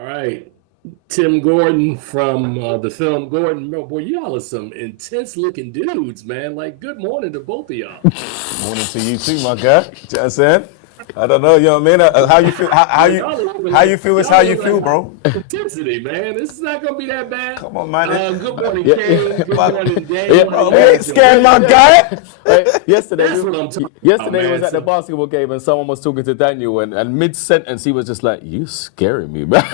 All right. Tim Gordon from the film Gordon. Boy, y'all are some intense looking dudes, man. Like, good morning to both of y'all. Morning to you too, my guy. Do you know what I'm saying? I don't know, you know what I mean? How you feel? Y'all are living How like you feel is y'all how are you living feel, like bro. intensity, man. This is not gonna be that bad. Come on, man. Good morning, Yeah, Kane. Good But, morning, yeah, Daniel. How bro, you we guys ain't doing? scared, my guy. Yesterday, That's what I'm talking about, yesterday man. was at the So, basketball game and someone was talking to Daniel and mid sentence he was just like, "You scaring me, man."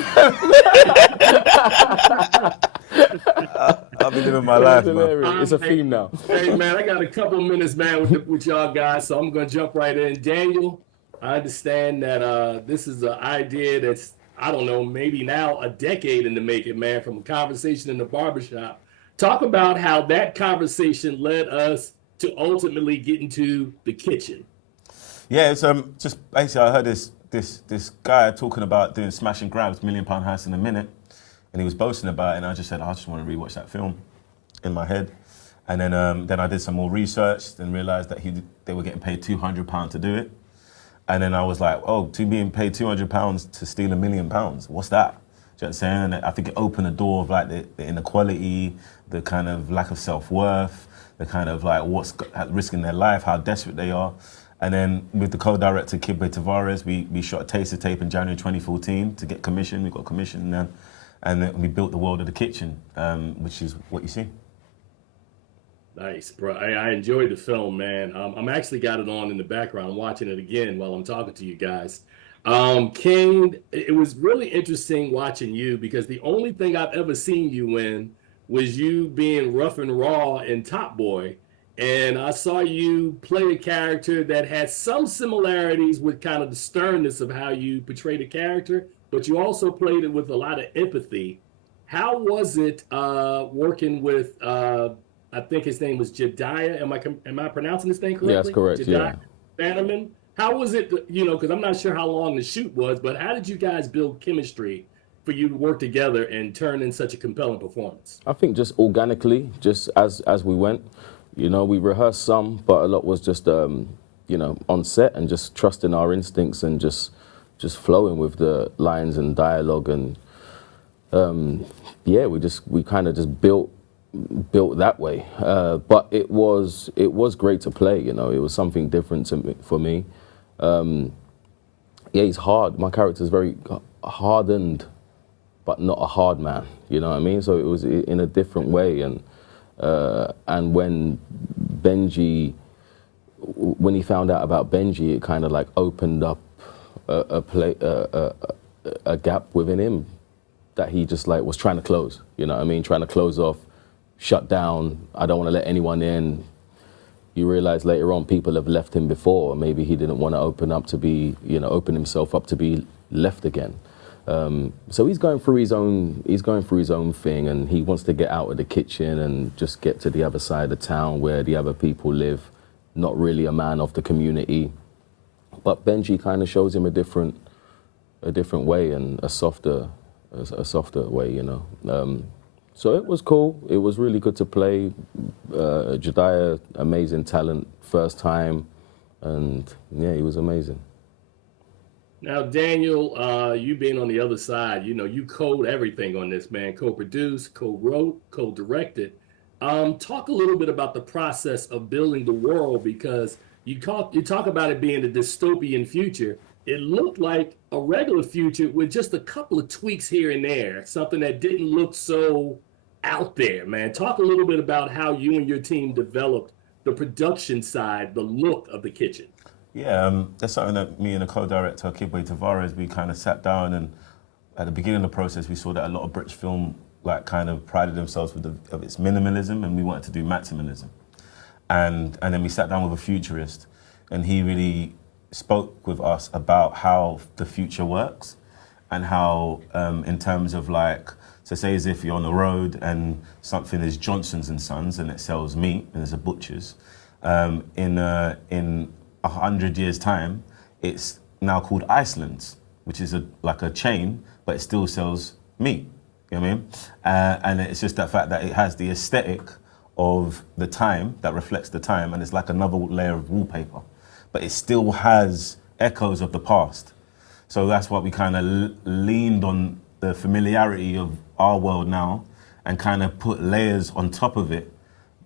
I'll be living my It was life, man. hilarious. It's a hey, theme now. hey, man, I got a couple of minutes, man, with y'all guys, so I'm gonna jump right in. Daniel, I understand that this is an idea that's, I don't know, maybe now a decade in the making, man, from a conversation in the barbershop. Talk about how that conversation led us to ultimately get into the kitchen. Yeah, it's just basically I heard this guy talking about doing smash and grabs, £1 million house in a minute, and he was boasting about it, and I just said I just want to rewatch that film in my head, and then I did some more research and realised that they were getting paid £200 to do it, and then I was like, oh, to being paid £200 to steal £1 million, what's that? Do you know what I'm saying? And I think it opened the door of like the inequality, the kind of lack of self-worth, the kind of like what's at risk in their life, how desperate they are. And then with the co-director Kibbe Tavares, we shot a taster tape in January 2014 to get commission. We got commission then, and then we built the world of the kitchen, which is what you see. Nice, bro. I enjoyed the film, man. I'm actually got it on in the background. I'm watching it again while I'm talking to you guys. King, it was really interesting watching you because the only thing I've ever seen you in was you being rough and raw in Top Boy. And I saw you play a character that had some similarities with kind of the sternness of how you portrayed a character, but you also played it with a lot of empathy. How was it working with I think his name was Jediah. Am I pronouncing his name Yeah, that's correctly? correct. Jediah Yeah. Bannerman. How was it? Because I'm not sure how long the shoot was, but how did you guys build chemistry for you to work together and turn in such a compelling performance? I think just organically, just as we went, we rehearsed some, but a lot was just on set and just trusting our instincts and just flowing with the lines and dialogue and yeah, we kind of just built that way. But it was great to play. It was something different for me. Yeah, he's hard. My character's very hardened, but not a hard man. You know what I mean? So it was in a different way. And when when he found out about Benji, it kind of like opened up a gap within him that he just like was trying to close. You know what I mean? Trying to close off, shut down. I don't want to let anyone in. You realize later on people have left him before. Maybe he didn't want to open himself up to be left again. So he's going through his own thing, and he wants to get out of the kitchen and just get to the other side of town where the other people live. Not really a man of the community, but Benji kind of shows him a different way and a softer way, So it was cool. It was really good to play. Jediah, amazing talent, first time, and yeah, he was amazing. Now, Daniel, you being on the other side, you code everything on this, man. Co-produced, co-wrote, co-directed. Talk a little bit about the process of building the world because you talk about it being a dystopian future. It looked like a regular future with just a couple of tweaks here and there, something that didn't look so out there, man. Talk a little bit about how you and your team developed the production side, the look of the kitchen. Yeah, that's something that me and the co-director Kibbe Tavares, we kind of sat down, and at the beginning of the process we saw that a lot of British film like kind of prided themselves of its minimalism, and we wanted to do maximalism. And then we sat down with a futurist, and he really spoke with us about how the future works, and how in terms of like, so say as if you're on the road and something is Johnson's and Sons and it sells meat and there's a butcher's, in 100 years time, it's now called Iceland's, which is like a chain, but it still sells meat. You know what I mean? And it's just that fact that it has the aesthetic of the time that reflects the time, and it's like another layer of wallpaper, but it still has echoes of the past. So that's what we kind of leaned on the familiarity of our world now and kind of put layers on top of it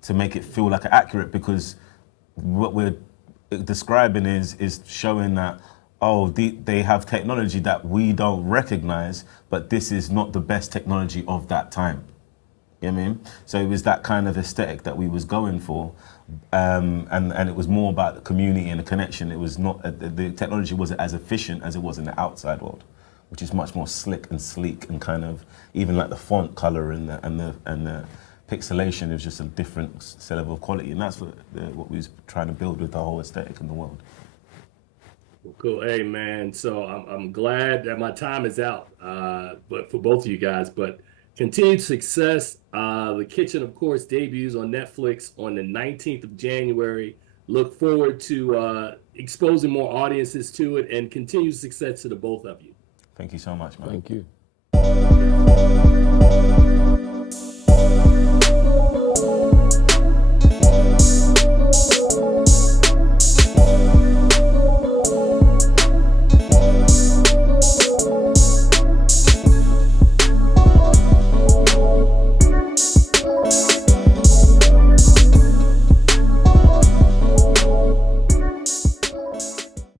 to make it feel like accurate, because what we're describing is showing that, oh, they have technology that we don't recognize, but this is not the best technology of that time. You know what I mean? So it was that kind of aesthetic that we was going for, and it was more about the community and the connection. It was not, the technology wasn't as efficient as it was in the outside world, which is much more slick and sleek, and kind of even like the font color and the pixelation is just a different level of quality, and that's what we was trying to build with the whole aesthetic in the world. Well, cool. Hey, man. So I'm glad that my time is out, but for both of you guys. But continued success. The Kitchen, of course, debuts on Netflix on the 19th of January. Look forward to exposing more audiences to it, and continued success to the both of you. Thank you so much, man. Thank you.